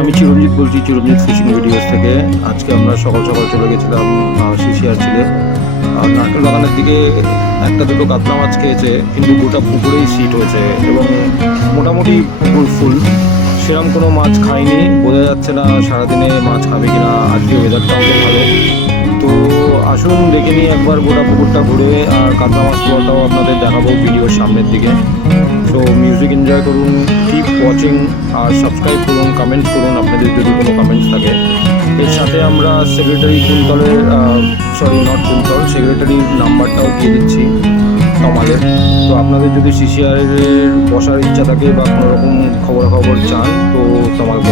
আমি চিরঞ্জিত বলছি, চিরঞ্জিত fishing videos থেকে। আজকে আমরা সকাল সকাল চলে গেছিলাম শিশিয়ার ছিলে। আর নারকেল বাগানের দিকে একটা দুটো কাতলা মাছ খেয়েছে, কিন্তু গোটা পুকুরেই সিট হয়েছে এবং মোটামুটি পুকুর ফুল। সেরকম কোনো মাছ খায়নি, বোঝা যাচ্ছে না সারাদিনে মাছ খাবে কিনা। আজকে ওয়েদারটাও তো ভালো, তো আসুন দেখে নিই একবার গোটা পুকুরটা ঘুরে। আর কাতলা মাছ খাওয়াটাও আপনাদের দেখাবো ভিডিওর সামনের দিকে। সো মিউজিক এনজয় করুন, কিপ ওয়াচিং, আর সাবস্ক্রাইব করুন, কমেন্টস করুন আপনাদের যদি কোনো কমেন্টস থাকে। এর সাথে আমরা সেক্রেটারি কুন্তলের, সরি নট কুন্তল, সেক্রেটারির নাম্বারটাও দিয়ে দিচ্ছি তমালের। তো আপনাদের যদি সিসিআরের বসার ইচ্ছা থাকে বা কোনো রকম খবরাখবর চান, তো তমালকে